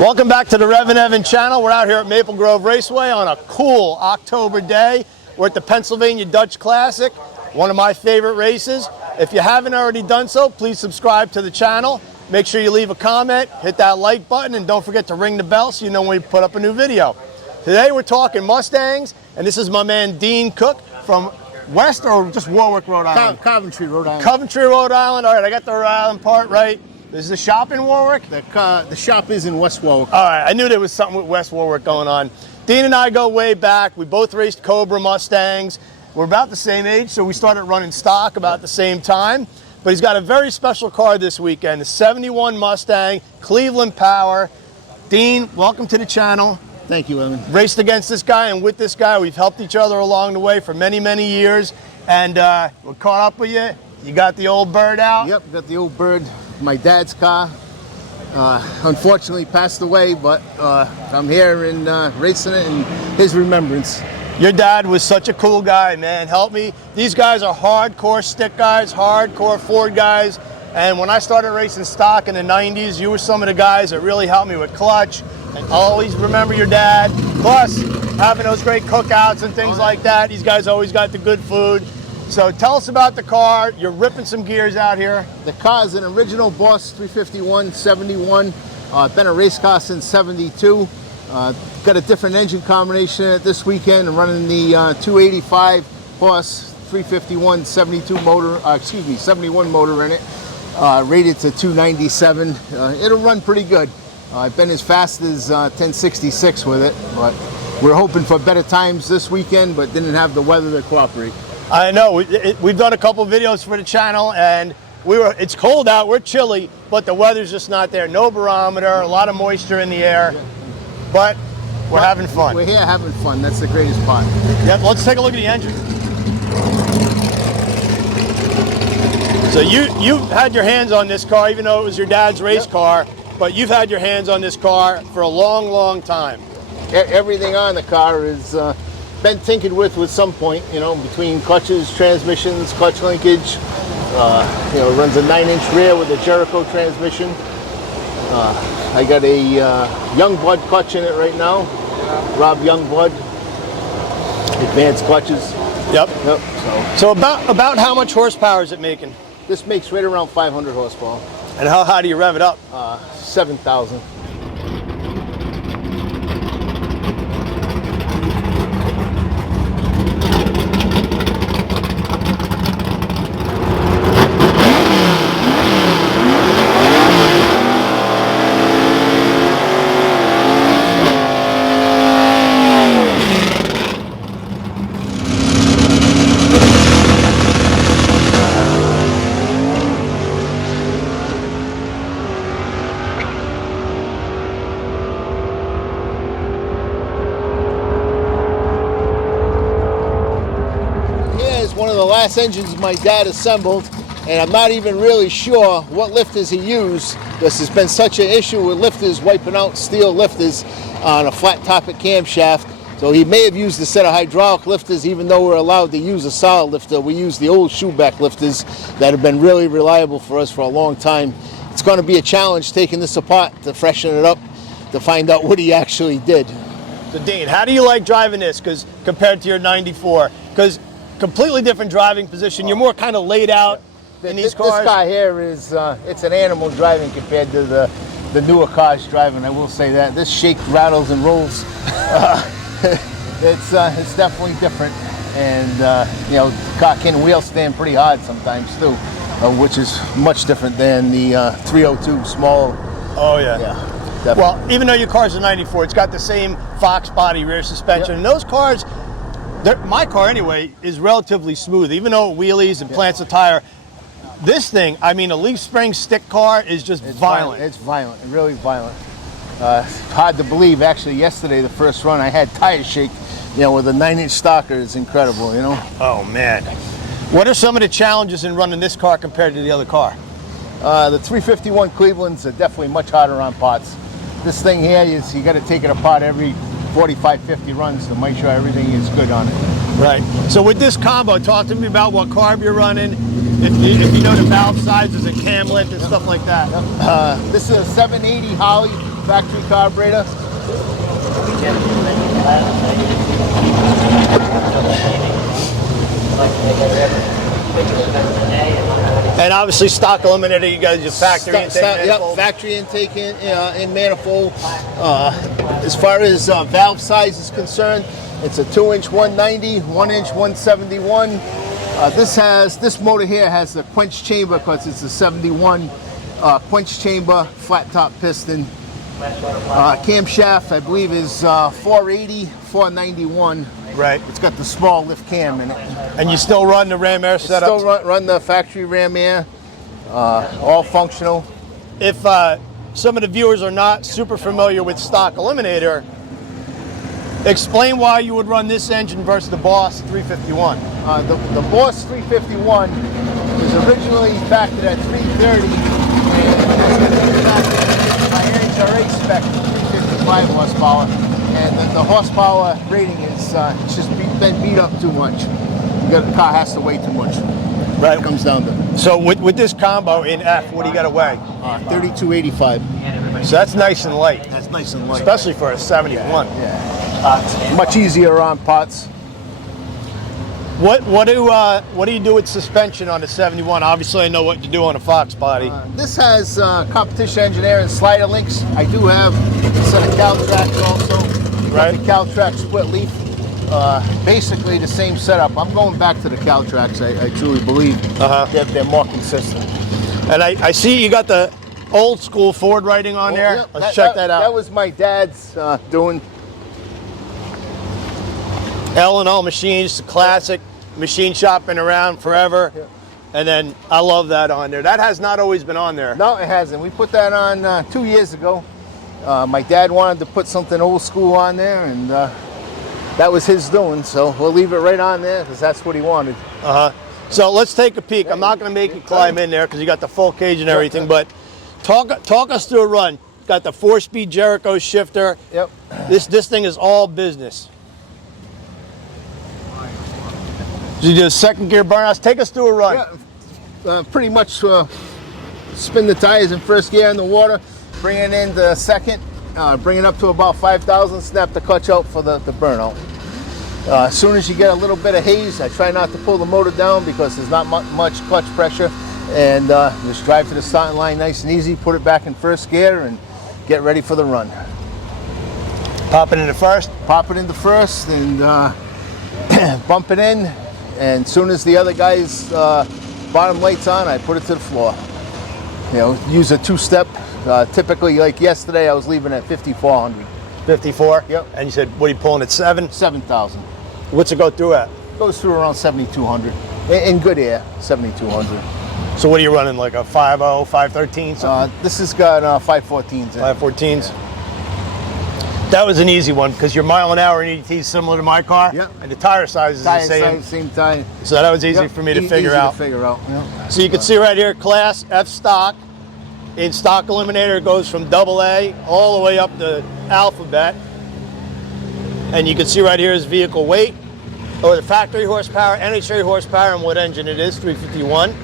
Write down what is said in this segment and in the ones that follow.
Welcome back to the Revan Evan channel. We're out here at Maple Grove Raceway on a cool October day. We're at the Pennsylvania Dutch Classic, one of my favorite races. If you haven't already done so, please subscribe to the channel. Make sure you leave a comment, hit that like button, and don't forget to ring the bell so you know when we put up a new video. Today we're talking Mustangs, and this is my man Dean Cook from West or just Warwick, Rhode Island? Coventry, Rhode Island. Coventry, Rhode Island. All right, I got the Rhode Island part right. This is the shop in Warwick? The shop is in West Warwick. All right, I knew there was something with West Warwick going on. Dean and I go way back. We both raced Cobra Mustangs. We're about the same age, so we started running stock about the same time. But he's got a very special car this weekend, the 71 Mustang, Cleveland Power. Dean, welcome to the channel. Thank you, Evan. Raced against this guy and with this guy. We've helped each other along the way for many, many years. And we're caught up with you. You got the old bird out? Yep, got the old bird. My dad's car. Unfortunately passed away, but I'm here and racing it in his remembrance. Your dad was such a cool guy, man. Help me. These guys are hardcore stick guys, hardcore Ford guys. And when I started racing stock in the 90s, you were some of the guys that really helped me with clutch. And I'll always remember your dad. Plus, having those great cookouts and things like that. These guys always got the good food. So tell us about the car. You're ripping some gears out here. The car is an original Boss 351 71. Been a race car since 72. Got a different engine combination in it this weekend. I'm running the 285 Boss 351 72 motor, 71 motor in it. Rated to 297. It'll run pretty good. I've been as fast as 1066 with it, but we're hoping for better times this weekend, but didn't have the weather to cooperate. I know, we've done a couple videos for the channel, and it's cold out, we're chilly, but the weather's just not there. No barometer, a lot of moisture in the air, but we're having fun. We're here having fun, that's the greatest part. Yeah, let's take a look at the engine. So you had your hands on this car, even though it was your dad's race car, but you've had your hands on this car for a long, long time. Everything on the car is been tinkered with some point, you know, between clutches, transmissions, clutch linkage. You know, runs a 9-inch rear with a Jericho transmission. I got a Youngblood clutch in it right now. Rob Youngblood. Advanced clutches. Yep. So about how much horsepower is it making? This makes right around 500 horsepower. And how high do you rev it up? 7,000. One of the last engines my dad assembled, and I'm not even really sure what lifters he used, because there's been such an issue with lifters wiping out steel lifters on a flat toppet camshaft. So he may have used a set of hydraulic lifters, even though we're allowed to use a solid lifter. We use the old shoeback lifters that have been really reliable for us for a long time. It's going to be a challenge taking this apart to freshen it up to find out what he actually did. So Dean, how do you like driving this compared to your 94? Because completely different driving position. You're more kind of laid out in these cars. This car here is, it's an animal driving compared to the newer cars driving, I will say that. This shakes, rattles, and rolls. It's definitely different. And, you know, the car can wheel stand pretty hard sometimes too, which is much different than the 302 small. Oh, yeah. Yeah, well, even though your car's a 94, it's got the same Fox body rear suspension. Yep. And those cars, my car anyway, is relatively smooth, even though it wheelies and plants a tire. This thing, I mean, a leaf spring stick car is just violent. It's violent, really violent. Hard to believe, actually, yesterday, the first run, I had tire shake, you know, with a 9-inch stalker. It's incredible, you know? Oh, man. What are some of the challenges in running this car compared to the other car? The 351 Clevelands are definitely much harder on parts. This thing here, you got to take it apart every 45, 50 runs to make sure everything is good on it. Right. So with this combo, talk to me about what carb you're running, if you know the valve sizes and cam length and stuff like that. This is a 780 Holly factory carburetor. And obviously stock eliminator, you guys just factory intake manifold. Yep, factory intake in manifold. As far as valve size is concerned, it's a 2-inch 190, 1-inch 171. This motor here has the quench chamber because it's a 71 quench chamber, flat top piston. Camshaft, I believe, is 480, 491. Right. It's got the small lift cam in it. And you still run the ram air setup? Still run the factory ram air, all functional. If some of the viewers are not super familiar with stock eliminator, explain why you would run this engine versus the Boss 351. The Boss 351 was originally factored at 330 and by NHRA spec 355 horsepower, and the horsepower rating is just been beat up too much. The car has to weigh too much. Right. It comes down to. So with this combo in F, what do you got to weigh? 3285. So that's nice and light. That's nice and light. Especially for a 71. Yeah. Much easier on pots. What do you do with suspension on the 71? Obviously, I know what you do on a Fox body. This has competition engineering slider links. I do have a set of Caltrax also. Right. The Caltrax split leaf. Basically the same setup. I'm going back to the Caltrax. I truly believe they're more consistent. And I see you got the old school Ford writing on there. Yeah, Let's check that out. That was my dad's doing. L&L Machines, classic machine shop, been around forever. Yeah. And then I love that on there. That has not always been on there. No, it hasn't. We put that on 2 years ago. My dad wanted to put something old school on there, and that was his doing. So we'll leave it right on there because that's what he wanted. So let's take a peek. I'm not going to make you climb in there because you got the full cage and everything, but talk us through a run. Got the 4-speed Jericho shifter. Yep. This thing is all business. So you do a second gear burnouts. Take us through a run. Yeah, pretty much spin the tires in first gear in the water, bring it into second, bring it up to about 5,000, snap the clutch out for the burnout. As soon as you get a little bit of haze, I try not to pull the motor down because there's not much clutch pressure, and just drive to the starting line nice and easy, put it back in first gear, and get ready for the run. Pop it into first? Pop it into first and bump it in. And as soon as the other guy's bottom light's on, I put it to the floor. You know, use a 2-step. Typically, like yesterday, I was leaving at 5,400. 54? Yep. And you said, what are you pulling at 7? 7,000. What's it go through at? Goes through around 7,200. In good air, 7,200. So what are you running, like a 5.0, 5.13? Something? This has got 5.14s in it. 5.14s? That was an easy one because your mile an hour in ET is similar to my car. Yep. And the tire size is the same. Same tire. So that was easy for me to figure out. Yep. So you can see right here, class F stock. In stock eliminator, it goes from AA all the way up to alphabet. And you can see right here is vehicle weight, or the factory horsepower, NHRA horsepower, and what engine it is, 351.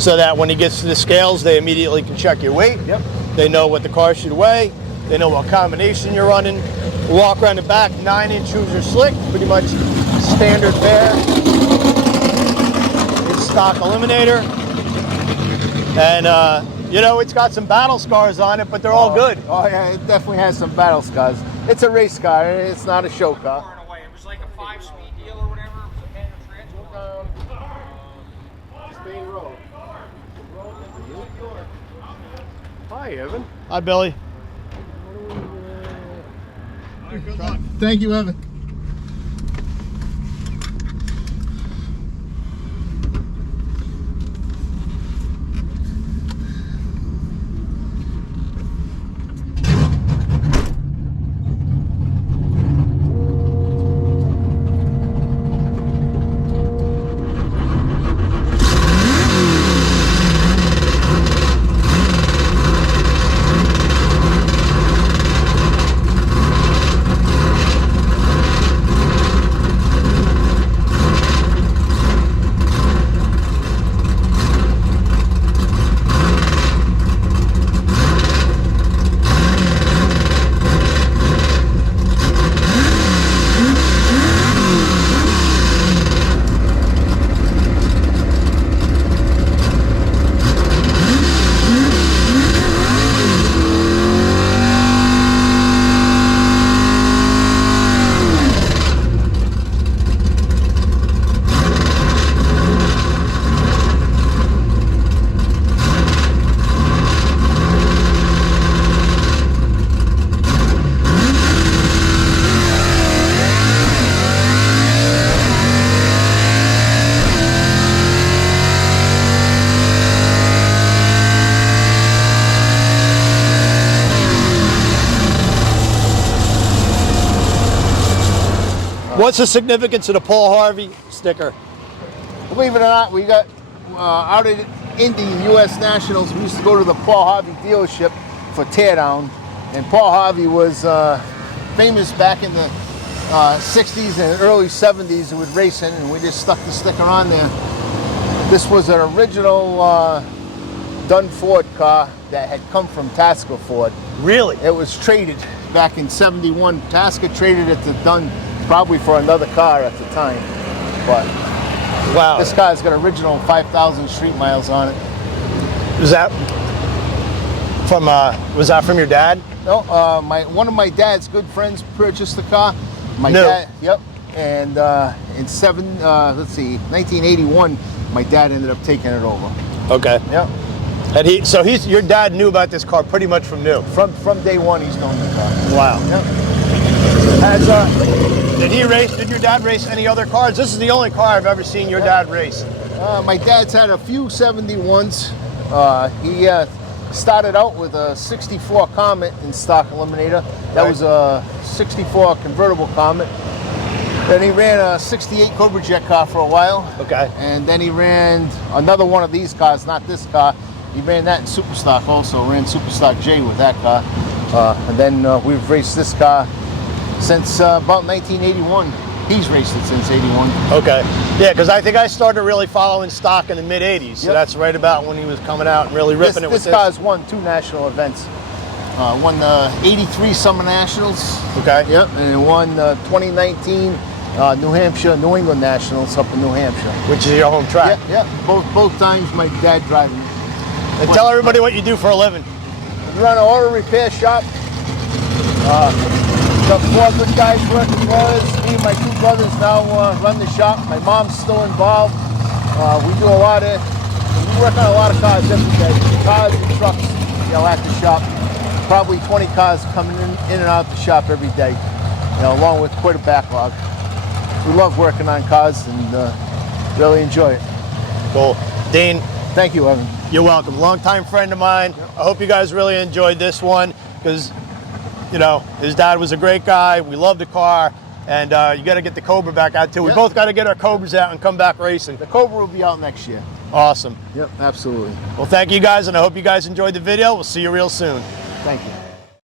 So that when he gets to the scales, they immediately can check your weight. Yep. They know what the car should weigh. They know what combination you're running. Walk around the back, 9-inch Hoosier slick, pretty much standard fare. It's stock eliminator. And you know, it's got some battle scars on it, but they're all good. Oh yeah, it definitely has some battle scars. It's a race car, it's not a show car. It was like a 5-speed deal or whatever. It was a manual transfer. Hi, Evan. Hi, Billy. Thank you, Evan. What's the significance of the Paul Harvey sticker? Believe it or not, we got out at Indy U.S. Nationals. We used to go to the Paul Harvey dealership for teardown, and Paul Harvey was famous back in the 60s and early 70s with racing, and we just stuck the sticker on there. This was an original Dunn Ford car that had come from Tasker Ford. Really? It was traded back in 71. Tasker traded it to Dunn probably for another car at the time. But Wow. this car's got original 5,000 street miles on it. Was that from your dad? No, one of my dad's good friends purchased the car. My No. dad, yep. And in 1981, my dad ended up taking it over. Okay. Yep. And your dad knew about this car pretty much from new. From day one, he's known the car. Wow. Yep. Did your dad race any other cars? This is the only car I've ever seen your dad race. My dad's had a few 71s. He started out with a 64 Comet in stock eliminator. That Right. was a 64 convertible Comet. Then he ran a 68 Cobra Jet car for a while. Okay. And then he ran another one of these cars, not this car. He ran that in Superstock also, ran Superstock J with that car. And then we've raced this car since about 1981. He's raced it since 81. Okay. Yeah, because I think I started really following stock in the mid 80s. So Yep. that's right about when he was coming out and really ripping it with This car's won 2 national events. Won the 83 Summer Nationals. Okay. Yep, and it won the 2019 New England Nationals up in New Hampshire. Which is your home track. Yeah. Both times my dad driving. And tell everybody what you do for a living. We run an auto repair shop. Got 4 good guys working for us. Me and my 2 brothers now run the shop. My mom's still involved. We do a lot of, we work on a lot of cars every day. Cars and trucks, at the shop. Probably 20 cars coming in and out the shop every day, along with quite a backlog. We love working on cars and really enjoy it. Cool. Dean, Thank you, Evan. you're welcome. Longtime friend of mine. I hope you guys really enjoyed this one because, his dad was a great guy. We love the car. And you got to get the Cobra back out too. We Yep. both got to get our Cobras out and come back racing. The Cobra will be out next year. Awesome. Yep, absolutely. Well, thank you guys, and I hope you guys enjoyed the video. We'll see you real soon. Thank you.